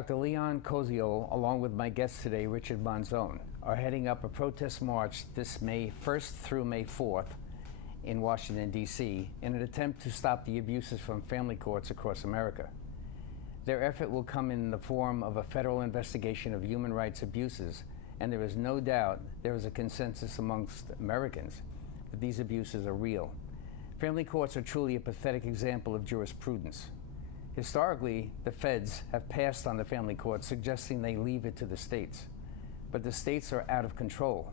Dr. Leon Cozio, along with my guest today, Richard Manzone, are heading up a protest march this May 1st through May 4th in Washington, D.C., in an attempt to stop the abuses from family courts across America. Their effort will come in the form of a federal investigation of human rights abuses, and there is no doubt there is a consensus amongst Americans that these abuses are real. Family courts are truly a pathetic example of jurisprudence. Historically, the feds have passed on the family courts, suggesting they leave it to the states. But the states are out of control.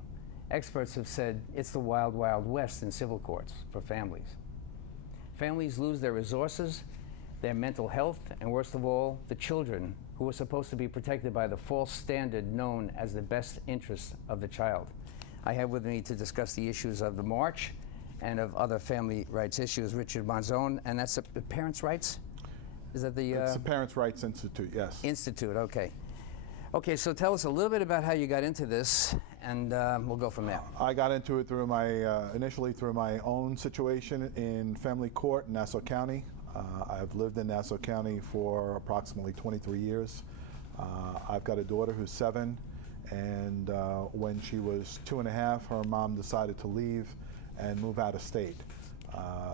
Experts have said it's the wild, wild west in civil courts for families. Families lose their resources, their mental health, and worst of all, the children, who are supposed to be protected by the false standard known as the best interest of the child. I have with me to discuss the issues of the march and of other family rights issues, Richard Manzone, and that's the Parents' Rights? Is that the... It's the Parents' Rights Institute, yes. Institute, okay. Okay, so tell us a little bit about how you got into this, and we'll go from there. I got into it through initially through my own situation in family court in Nassau County. I've lived in Nassau County for approximately 23 years. I've got a daughter who's 7, and when she was 2.5, her mom decided to leave and move out of state.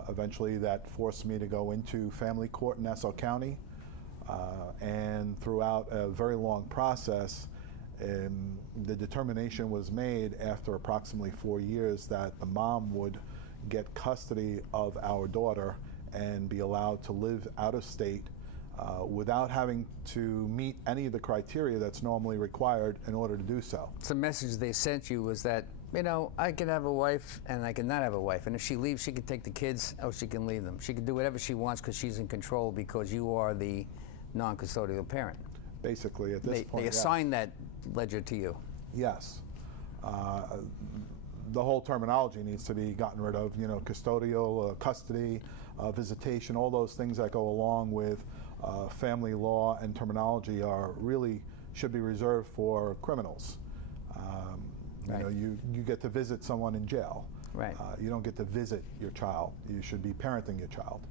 Eventually that forced me to go into family court in Nassau County, and throughout a very long process, the determination was made after approximately 4 years that the mom would get custody of our daughter and be allowed to live out of state without having to meet any of the criteria that's normally required in order to do so. So the message they sent you was that, you know, I can have a wife and I can not have a wife, and if she leaves, she can take the kids or she can leave them. She can do whatever she wants because she's in control because you are the non-custodial parent. Basically, at this point, they assign that ledger to you. Yes. The whole terminology needs to be gotten rid of, you know, custodial, custody, visitation, all those things that go along with family law and terminology should be reserved for criminals. Right. You know, you get to visit someone in jail. Right. You don't get to visit your child. You should be parenting your child.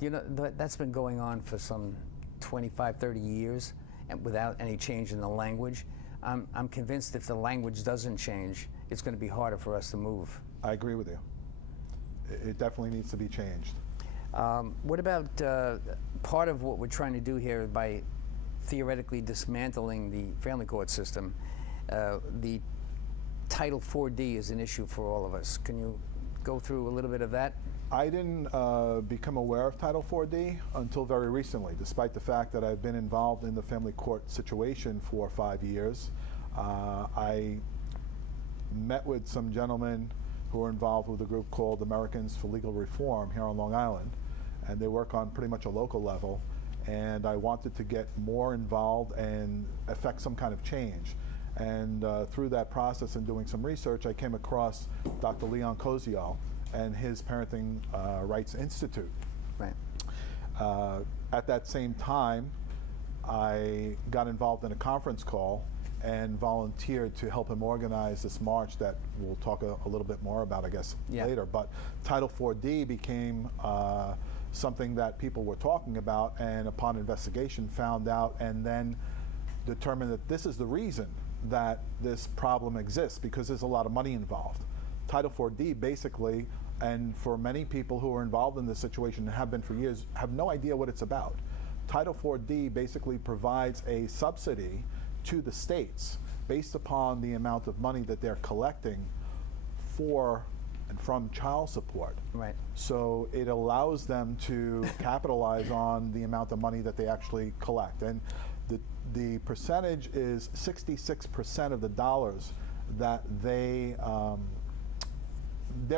You know, that's been going on for some 25, 30 years, and without any change in the language. I'm convinced if the language doesn't change, it's going to be harder for us to move. I agree with you. It definitely needs to be changed. What about part of what we're trying to do here by theoretically dismantling the family court system? The Title 4D is an issue for all of us. Can you go through a little bit of that? I didn't become aware of Title 4D until very recently, despite the fact that I've been involved in the family court situation for 5 years. I met with some gentlemen who are involved with a group called Americans for Legal Reform here on Long Island, and they work on pretty much a local level, and I wanted to get more involved and affect some kind of change. And through that process and doing some research, I came across Dr. Leon Cozio and his Parenting Rights Institute. Right. At that same time, I got involved in a conference call and volunteered to help him organize this march that we'll talk a little bit more about, I guess, later. But Title 4D became something that people were talking about, and upon investigation found out and then determined that this is the reason that this problem exists, because there's a lot of money involved. Title 4D basically, and for many people who are involved in this situation and have been for years, have no idea what it's about. Title 4D basically provides a subsidy to the states based upon the amount of money that they're collecting for and from child support. Right. So it allows them to capitalize on the amount of money that they actually collect. And the percentage is 66% of the dollars that they're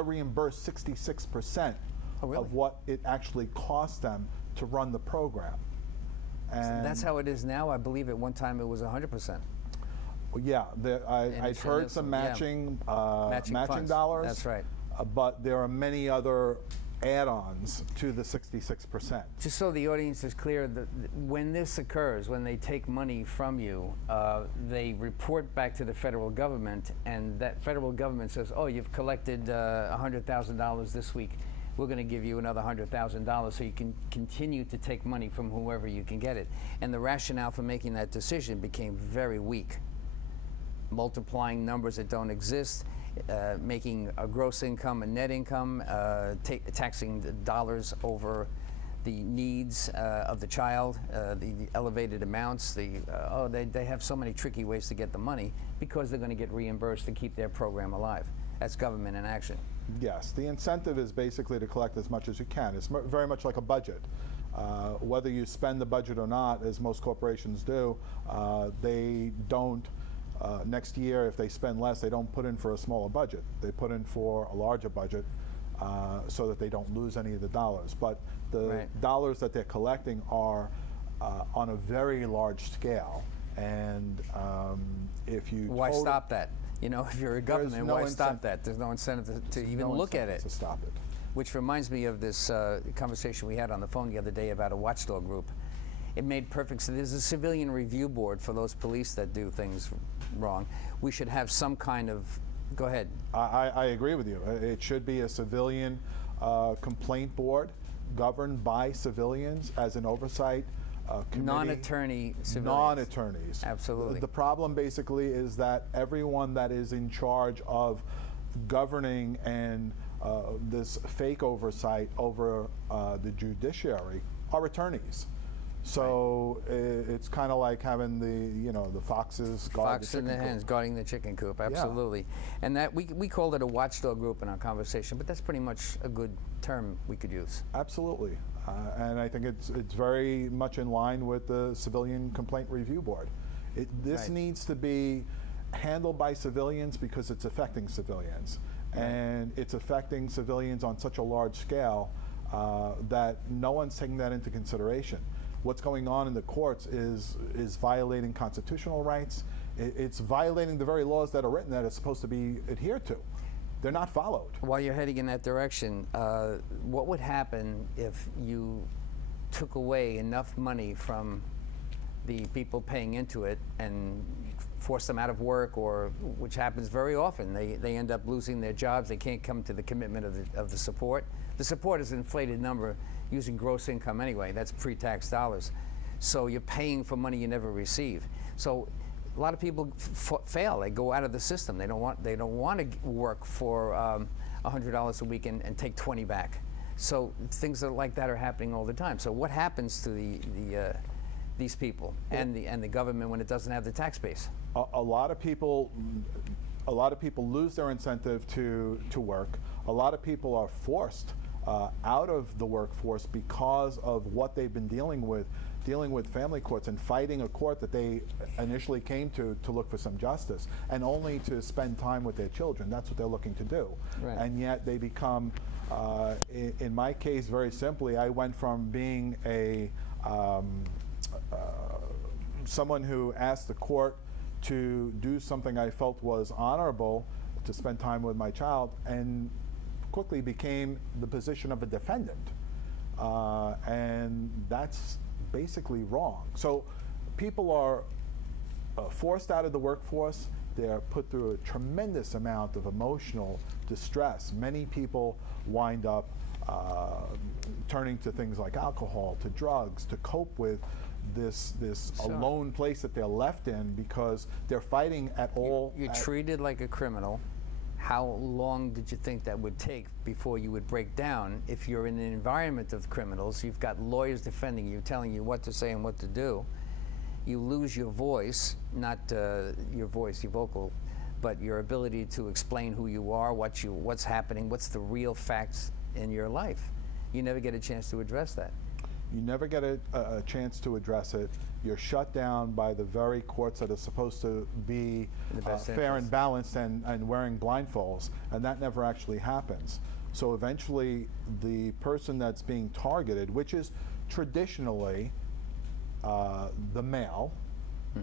reimbursed 66% of what it actually costs them to run the program. And that's how it is now. I believe at one time it was 100%. Well, yeah, I'd heard some matching dollars. That's right. But there are many other add-ons to the 66%. Just so the audience is clear, when this occurs, when they take money from you, they report back to the federal government, and that federal government says, oh, you've collected $100,000 this week. we're going to give you another $100,000 so you can continue to take money from whoever you can get it. And the rationale for making that decision became very weak. Multiplying numbers that don't exist, making a gross income a net income, taxing the dollars over the needs of the child, the elevated amounts. They have so many tricky ways to get the money because they're going to get reimbursed to keep their program alive. That's government in action. Yes, the incentive is basically to collect as much as you can. It's very much like a budget. Whether you spend the budget or not, as most corporations do, they don't, next year if they spend less, they don't put in for a smaller budget. They put in for a larger budget so that they don't lose any of the dollars. But the dollars that they're collecting are on a very large scale. And if you Why stop that? You know, if you're a government, why stop that? There's no incentive to even look at it. To stop it. Which reminds me of this conversation we had on the phone the other day about a watchdog group. It made perfect sense. There's a civilian review board for those police that do things wrong. We should have some kind of, go ahead. I agree with you. It should be a civilian complaint board governed by civilians as an oversight committee. Non-attorney civilians. Non-attorneys. Absolutely. The problem basically is that everyone that is in charge of governing and this fake oversight over the judiciary are attorneys. So it's kind of like having the foxes guard the chicken Fox in the hens guarding the chicken coop. Absolutely. Yeah. And that we called it a watchdog group in our conversation, but that's pretty much a good term we could use. Absolutely. And I think it's very much in line with the Civilian Complaint Review Board. This needs to be handled by civilians because it's affecting civilians. And it's affecting civilians on such a large scale that no one's taking that into consideration. What's going on in the courts is violating constitutional rights. It's violating the very laws that are written that are supposed to be adhered to. They're not followed. While you're heading in that direction, what would happen if you took away enough money from the people paying into it and forced them out of work, or which happens very often? They end up losing their jobs. They can't come to the commitment of the support. The support is an inflated number using gross income anyway. That's pre-tax dollars. So you're paying for money you never receive. So a lot of people fail. They go out of the system. They don't want to work for $100 a week and take 20 back. So things like that are happening all the time. So what happens to these people and the government when it doesn't have the tax base? A lot of people lose their incentive to work. A lot of people are forced out of the workforce because of what they've been dealing with family courts and fighting a court that they initially came to look for some justice, and only to spend time with their children. That's what they're looking to do. Right. And yet they become, in my case, very simply, I went from being someone who asked the court to do something I felt was honorable, to spend time with my child, and quickly became the position of a defendant. And that's basically wrong. So people are forced out of the workforce. They're put through a tremendous amount of emotional distress. Many people wind up turning to things like alcohol, to drugs, to cope with this alone place that they're left in because they're fighting at all. You're treated like a criminal. How long did you think that would take before you would break down? If you're in an environment of criminals, you've got lawyers defending you, telling you what to say and what to do. You lose your voice, not your vocal, but your ability to explain who you are, what's happening, what's the real facts in your life. You never get a chance to address that. You never get a chance to address it. You're shut down by the very courts that are supposed to be fair and balanced and wearing blindfolds, and that never actually happens. So eventually the person that's being targeted, which is traditionally the male,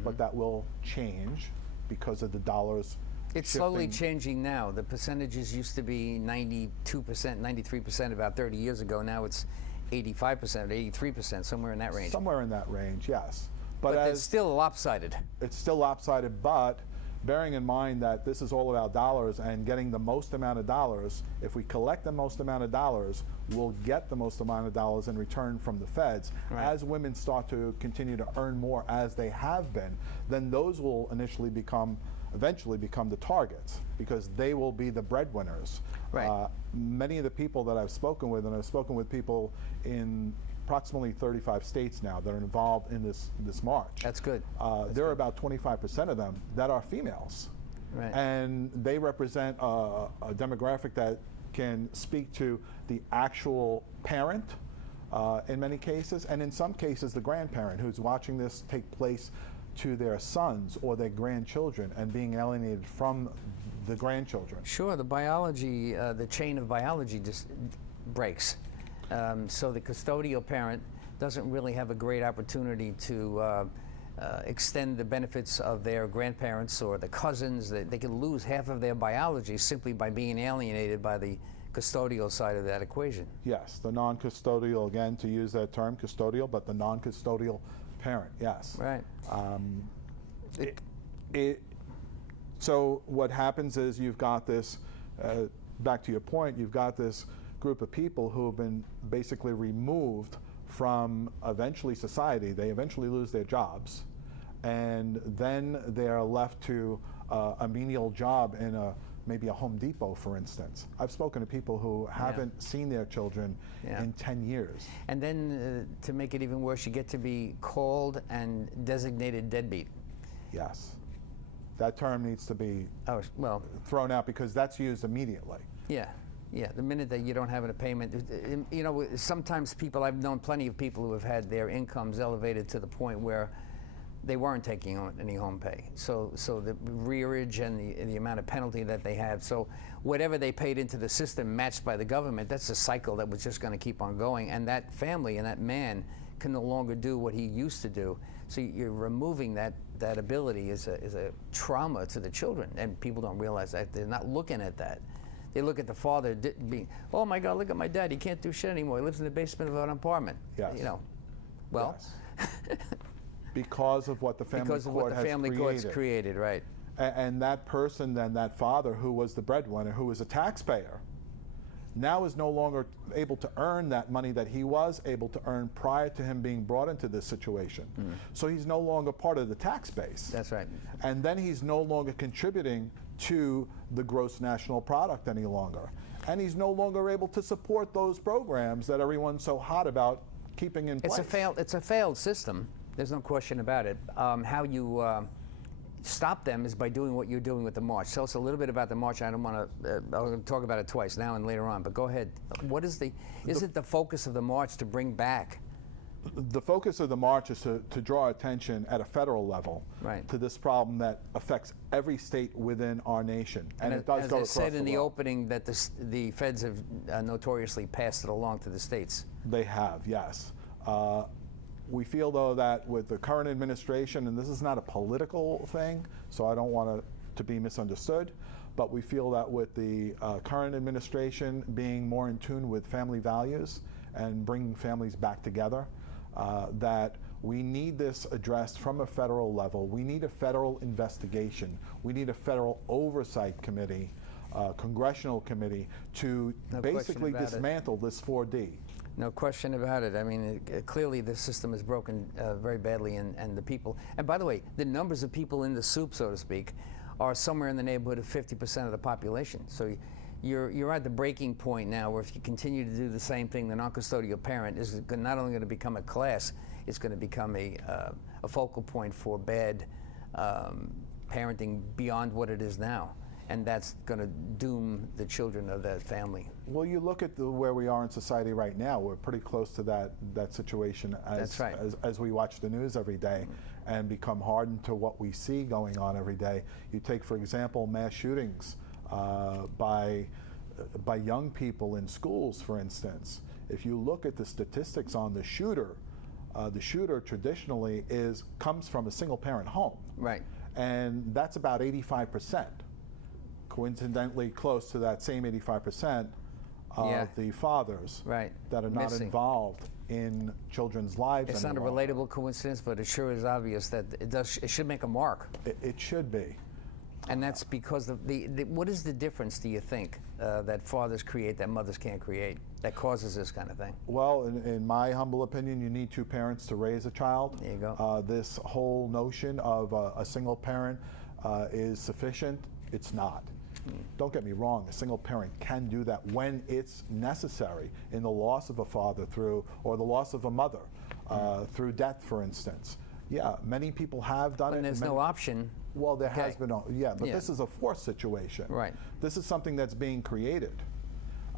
but that will change because of the dollars. It's slowly changing now. The percentages used to be 92%, 93% about 30 years ago. Now it's 85%, 83%, somewhere in that range. Somewhere in that range, yes. But it's still lopsided. It's still lopsided, but bearing in mind that this is all about dollars and getting the most amount of dollars. If we collect the most amount of dollars, we'll get the most amount of dollars in return from the feds. Right. As women start to continue to earn more as they have been, then those will eventually become the targets, because they will be the breadwinners. Right. Many of the people that I've spoken with, and I've spoken with people in approximately 35 states now that are involved in this march. That's good. There are about 25% of them that are females. Right. And they represent a demographic that can speak to the actual parent in many cases, and in some cases the grandparent who's watching this take place to their sons or their grandchildren and being alienated from the grandchildren. Sure, the biology, the chain of biology just breaks. So the custodial parent doesn't really have a great opportunity to extend the benefits of their grandparents or the cousins. They can lose half of their biology simply by being alienated by the custodial side of that equation. Yes, the non-custodial, again, to use that term, custodial, but the non-custodial parent, yes. Right. So what happens is you've got this, back to your point, you've got this group of people who have been basically removed from eventually society. They eventually lose their jobs, and then they're left to a menial job in maybe a Home Depot, for instance. I've spoken to people who haven't seen their children in 10 years. And then to make it even worse, you get to be called and designated deadbeat. Yes. That term needs to be thrown out, because that's used immediately. Yeah, the minute that you don't have a payment, you know, sometimes people, I've known plenty of people who have had their incomes elevated to the point where they weren't taking on any home pay. So the rearage and the amount of penalty that they have, so whatever they paid into the system matched by the government, that's a cycle that was just going to keep on going, and that family and that man can no longer do what he used to do. So you're removing that ability is a trauma to the children, and people don't realize that. They're not looking at that. They look at the father being, oh my God, look at my dad, he can't do shit anymore. He lives in the basement of an apartment. Yes. You know, well. Yes. Because of what the family because of court what the has family created. court's created, right. And that person, then that father who was the breadwinner, who was a taxpayer, now is no longer able to earn that money that he was able to earn prior to him being brought into this situation. So he's no longer part of the tax base. That's right. And then he's no longer contributing to the gross national product any longer. And he's no longer able to support those programs that everyone's so hot about keeping in place. It's a failed system. There's no question about it. How you stop them is by doing what you're doing with the march. Tell us a little bit about the march. I don't want to. I'll talk about it twice now and later on. But go ahead. What is is it the focus of the march to bring back? The focus of the march is to draw attention at a federal level to this problem that affects every state within our nation, and it does as go I across said in the world. opening, that the feds have notoriously passed it along to the states. They have, yes. We feel, though, that with the current administration, and this is not a political thing, so I don't want to be misunderstood, but we feel that with the current administration being more in tune with family values and bringing families back together, that we need this addressed from a federal level. We need a federal investigation. We need a federal oversight committee, congressional committee, to basically dismantle this 4D. No question about it. I mean, clearly the system is broken very badly, and the people. And by the way, the numbers of people in the soup, so to speak, are somewhere in the neighborhood of 50% of the population. So you're at the breaking point now, where if you continue to do the same thing, the non-custodial parent is not only going to become a class, it's going to become a focal point for bad parenting beyond what it is now. And that's going to doom the children of that family. Well, you look at where we are in society right now. We're pretty close to that situation as we watch the news every day and become hardened to what we see going on every day. You take, for example, mass shootings by young people in schools, for instance. If you look at the statistics on the shooter traditionally comes from a single-parent home. Right. And that's about 85%. Coincidentally close to that same 85% of the fathers that are not involved in children's lives It's anymore. not a relatable coincidence, but it sure is obvious that it should make a mark. It should be. And that's because of what is the difference, do you think, that fathers create that mothers can't create, that causes this kind of thing? Well, in my humble opinion, you need two parents to raise a child. There you go. This whole notion of a single parent is sufficient. It's not. Don't get me wrong, a single parent can do that when it's necessary in the loss of a father or the loss of a mother through death, for instance. Yeah, many people have done it. When there's and no option. Well, there Okay. has been, but this is a forced situation. Right. This is something that's being created.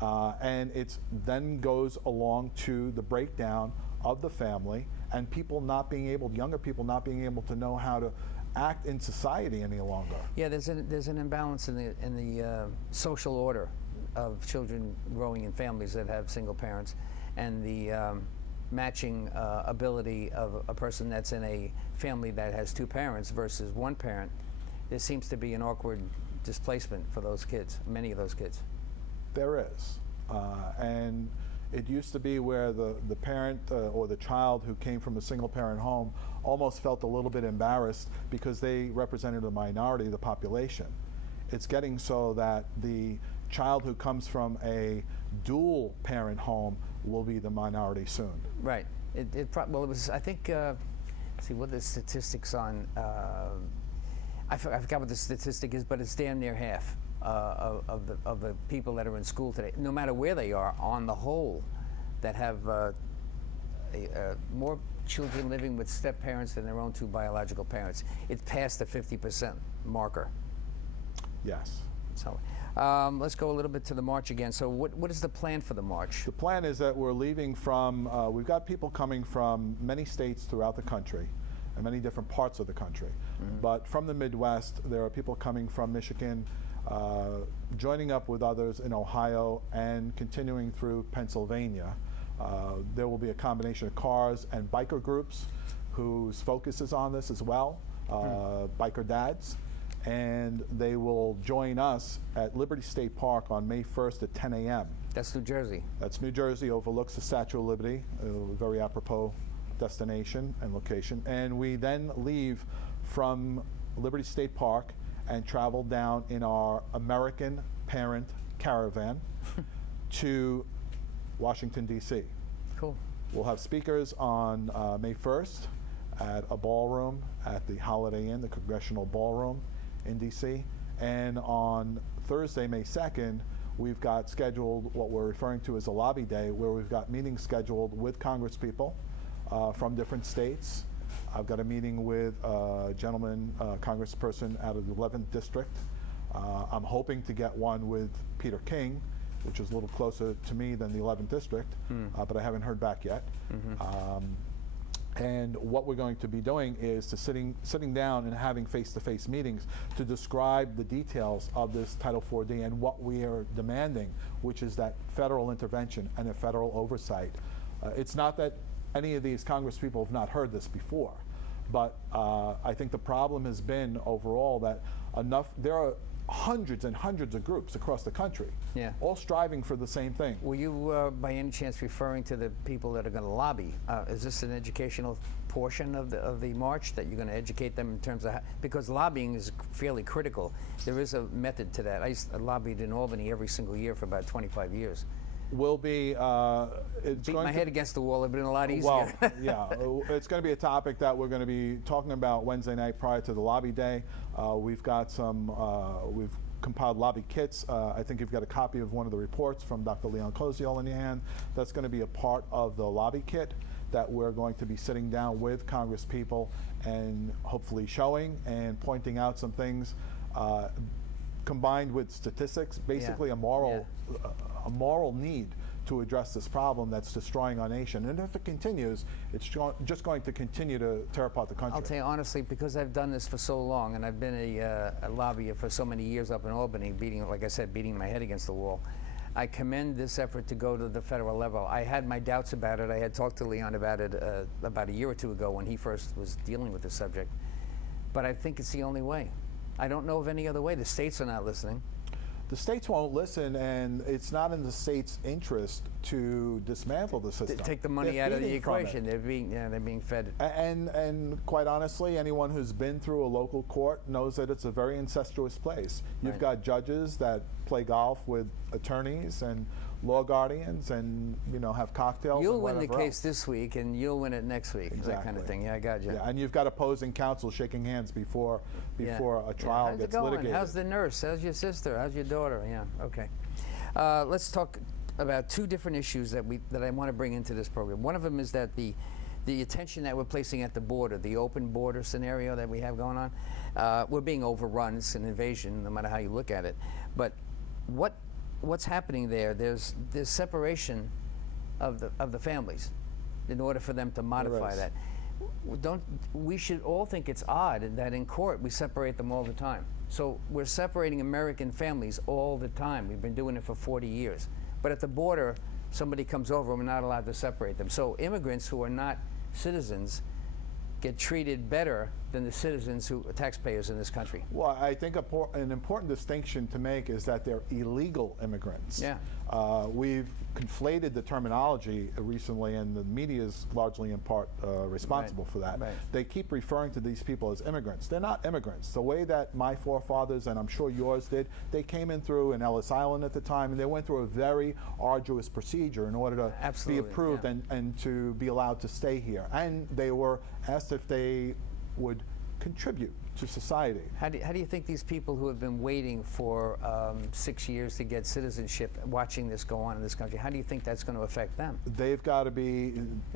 And it then goes along to the breakdown of the family and younger people not being able to know how to act in society any longer. Yeah, there's an imbalance in the social order of children growing in families that have single parents, and the matching ability of a person that's in a family that has two parents versus one parent. There seems to be an awkward displacement for those kids, many of those kids. There is. And it used to be where the parent or the child who came from a single parent home almost felt a little bit embarrassed because they represented a minority of the population. It's getting so that the child who comes from a dual parent home will be the minority soon. Right. It was, I think, see what the statistics on, I forgot what the statistic is, but it's damn near half of the people that are in school today, no matter where they are, on the whole, that have more children living with step parents than their own two biological parents. It's past the 50% marker. Yes. So let's go a little bit to the march again. So what is the plan for the march? The plan is that we're leaving from, we've got people coming from many states throughout the country and many different parts of the country. But from the Midwest, there are people coming from Michigan, joining up with others in Ohio and continuing through Pennsylvania. There will be a combination of cars and biker groups whose focus is on this as well, biker dads. And they will join us at Liberty State Park on May 1st at 10 a.m. That's New Jersey. That's New Jersey, overlooks the Statue of Liberty, a very apropos destination and location. And we then leave from Liberty State Park and travel down in our American Parent Caravan to Washington, D.C. Cool. We'll have speakers on May 1st at a ballroom at the Holiday Inn, the Congressional Ballroom in D.C. And on Thursday, May 2nd, we've got scheduled what we're referring to as a lobby day, where we've got meetings scheduled with congresspeople from different states. I've got a meeting with a gentleman, congressperson out of the 11th District. I'm hoping to get one with Peter King, which is a little closer to me than the 11th District, but I haven't heard back yet. And what we're going to be doing is sitting down and having face-to-face meetings to describe the details of this Title IV D and what we are demanding, which is that federal intervention and a federal oversight. It's not that any of these congresspeople have not heard this before, but I think the problem has been overall that there are hundreds and hundreds of groups across the country, all striving for the same thing. Were you, by any chance, referring to the people that are going to lobby? Is this an educational portion of the march that you're going to educate them in terms of because lobbying is fairly critical. There is a method to that. I lobbied in Albany every single year for about 25 years. Will be Beat my head against the wall. It'd been a lot easier. Well, yeah, it's going to be a topic that we're going to be talking about Wednesday night prior to the lobby day. We've got we've compiled lobby kits. I think you've got a copy of one of the reports from Dr. Leon Koziol in your hand. That's going to be a part of the lobby kit that we're going to be sitting down with Congress people and hopefully showing and pointing out some things combined with statistics, basically a moral need to address this problem that's destroying our nation. And if it continues, it's just going to continue to tear apart the country. I'll tell you honestly, because I've done this for so long, and I've been a lobbyer for so many years up in Albany, like I said, beating my head against the wall. I commend this effort to go to the federal level. I had my doubts about it. I had talked to Leon about it about a year or two ago when he first was dealing with the subject. But I think it's the only way. I don't know of any other way. The states are not listening. the states won't listen, and it's not in the state's interest to dismantle the system. Take the money They're out of the feeding from it. equation. They're being fed. And quite honestly, anyone who's been through a local court knows that it's a very incestuous place. You've Right. got judges that play golf with attorneys and law guardians, and have cocktails. You'll and win the whatever case else. this week, and you'll win it next week. That kind of Exactly. thing. Yeah, I got you. Yeah, and you've got opposing counsel shaking hands before Yeah. a trial How's gets it going? litigated. How's the nurse? How's your sister? How's your daughter? Yeah. Okay. Let's talk about two different issues that I want to bring into this program. One of them is that the attention that we're placing at the border, the open border scenario that we have going on, we're being overrun. It's an invasion, no matter how you look at it. But what's happening there? There's separation of the families in order for them to modify is. that. We should all think it's odd that in court we separate them all the time. So we're separating American families all the time. We've been doing it for 40 years. But at the border, somebody comes over and we're not allowed to separate them. So immigrants who are not citizens get treated better than the citizens who are taxpayers in this country. Well, I think an important distinction to make is that they're illegal immigrants. Yeah. We've conflated the terminology recently, and the media is largely in part responsible for that. Right. They keep referring to these people as immigrants. They're not immigrants. The way that my forefathers, and I'm sure yours did, they came in through in Ellis Island at the time, and they went through a very arduous procedure in order to Absolutely, be approved yeah. and to be allowed to stay here. And they were asked if they would contribute to society. How do you think these people who have been waiting for 6 years to get citizenship, watching this go on in this country, how do you think that's going to affect them? They've got to be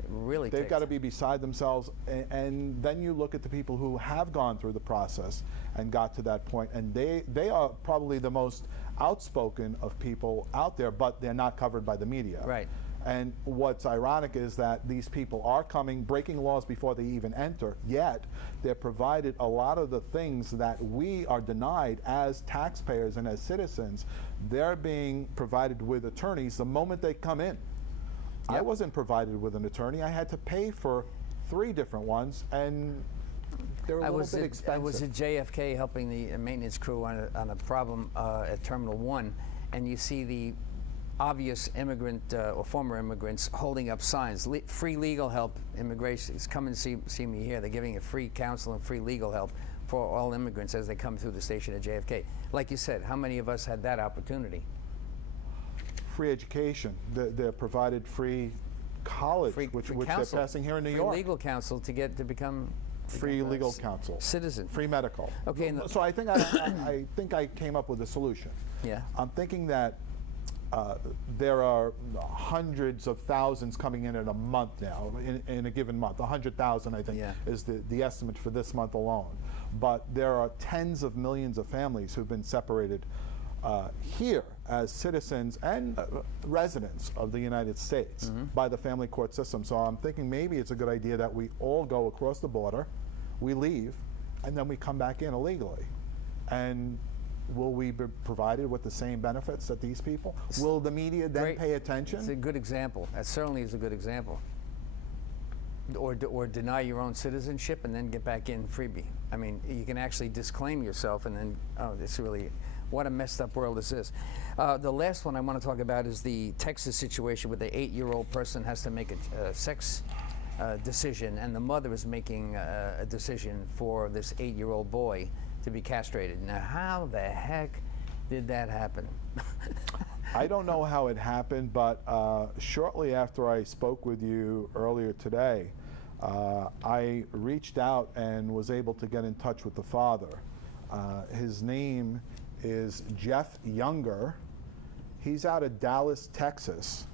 Really they've ticked. got to be beside themselves, and then you look at the people who have gone through the process and got to that point, and they are probably the most outspoken of people out there, but they're not covered by the media. Right. And what's ironic is that these people are coming, breaking laws before they even enter, yet they're provided a lot of the things that we are denied as taxpayers and as citizens. They're being provided with attorneys the moment they come in. I Yep. wasn't provided with an attorney. I had to pay for 3 different ones, and they're a little bit expensive. I was at JFK helping the maintenance crew on a problem at Terminal 1, and you see the obvious immigrant or former immigrants holding up signs, free legal help, immigration, come and see me here. They're giving a free counsel and free legal help for all immigrants as they come through the station at JFK. Like you said, how many of us had that opportunity? Free education. They're provided free college, Free which counsel, they're passing here in New free York. legal counsel to become Free a legal counsel. citizen. Free medical. Okay, and So I think I think I came up with a solution. Yeah. I'm thinking that there are hundreds of thousands coming in a month now, in a given month. 100,000, I think, Yeah. is the estimate for this month alone. But there are tens of millions of families who've been separated here as citizens and residents of the United States by the family court system. So I'm thinking maybe it's a good idea that we all go across the border, we leave, and then we come back in illegally. And will we be provided with the same benefits that these people? Will the media then Great. pay attention? It's a good example. That certainly is a good example. Or deny your own citizenship and then get back in freebie. I mean, you can actually disclaim yourself and then, oh, it's really, what a messed up world this is. The last one I want to talk about is the Texas situation where the 8-year-old person has to make a sex decision, and the mother is making a decision for this 8-year-old boy to be castrated. Now, how the heck did that happen? I don't know how it happened, but shortly after I spoke with you earlier today, I reached out and was able to get in touch with the father. His name is Jeff Younger. He's out of Dallas, Texas.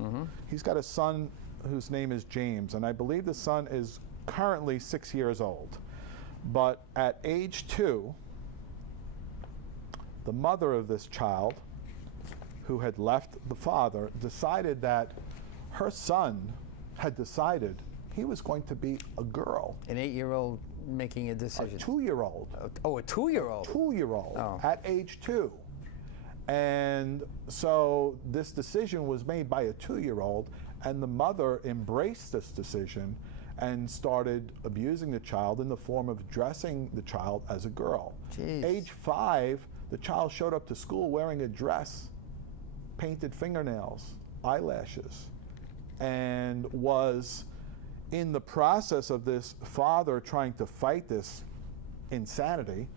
He's got a son whose name is James, and I believe the son is currently 6 years old. But at age 2, the mother of this child, who had left the father, decided that her son had decided he was going to be a girl. An 8-year-old making a A decision. 2-year-old. Oh, a 2-year-old. 2-year-old Oh. at age 2. And so this decision was made by a 2-year-old, and the mother embraced this decision and started abusing the child in the form of dressing the child as a girl. Jeez. Age 5, the child showed up to school wearing a dress, painted fingernails, eyelashes, and was in the process of this father trying to fight this insanity,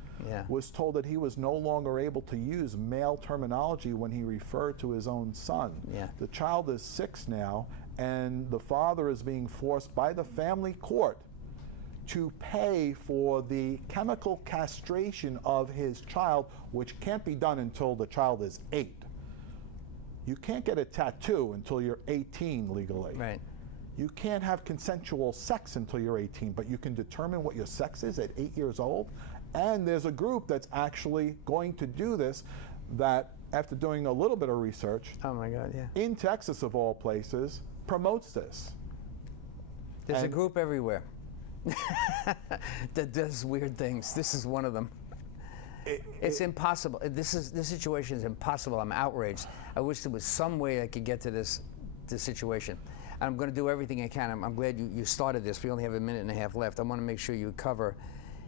was told that he was no longer able to use male terminology when he referred to his own son. The child is 6 now, and the father is being forced by the family court to pay for the chemical castration of his child, which can't be done until the child is 8. You can't get a tattoo until you're 18 legally. Right. You can't have consensual sex until you're 18, but you can determine what your sex is at 8 years old. And there's a group that's actually going to do this that, after doing a little bit of research, Oh my God, yeah. in Texas of all places, promotes this. There's a And- group everywhere that does weird things. This is one of them. It's impossible. This situation is impossible. I'm outraged. I wish there was some way I could get to this situation. And I'm going to do everything I can. I'm glad you started this. We only have a minute and a half left. I want to make sure you cover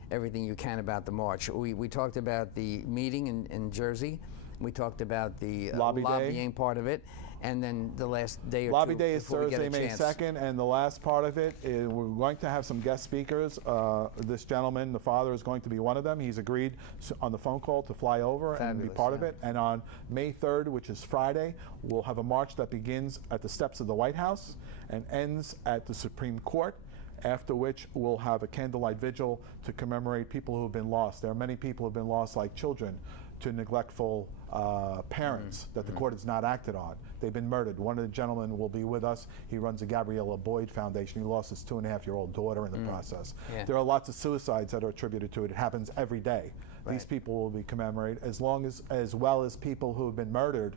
everything you can about the march. We talked about the meeting in Jersey. We talked about the Lobby day. lobbying part of it. And then the last day or Lobby two Day is before we get Thursday, a May chance. 2nd, and the last part of it is we're going to have some guest speakers. This gentleman, the father, is going to be one of them. He's agreed on the phone call to fly over and be Fabulous, part of yeah. it. And on May 3rd, which is Friday, we'll have a march that begins at the steps of the White House and ends at the Supreme Court, after which we'll have a candlelight vigil to commemorate people who have been lost. There are many people who have been lost, like children, to neglectful parents that the court has not acted on. They've been murdered. One of the gentlemen will be with us. He runs the Gabriella Boyd Foundation. He lost his 2.5-year-old daughter in the process. Yeah. There are lots of suicides that are attributed to it. It happens every day. Right. These people will be commemorated, as well as people who have been murdered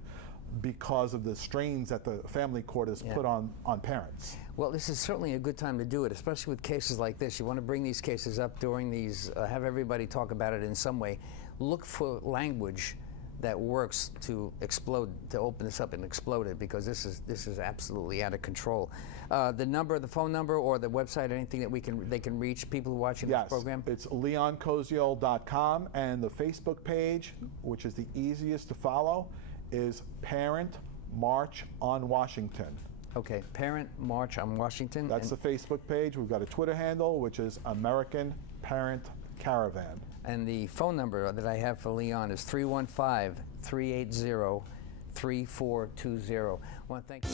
because of the strains that the family court has put on parents. Well, this is certainly a good time to do it, especially with cases like this. You want to bring these cases up during these, have everybody talk about it in some way. Look for language that works to explode, to open this up and explode it, because this is absolutely out of control. The phone number, or the website, anything that they can reach people who are watching this program? It's leonkoziol.com, and the Facebook page, which is the easiest to follow, is Parent March on Washington. Okay, Parent March on Washington. That's the Facebook page. We've got a Twitter handle, which is American Parent Caravan. And the phone number that I have for Leon is 315-380-3420. I want to thank you.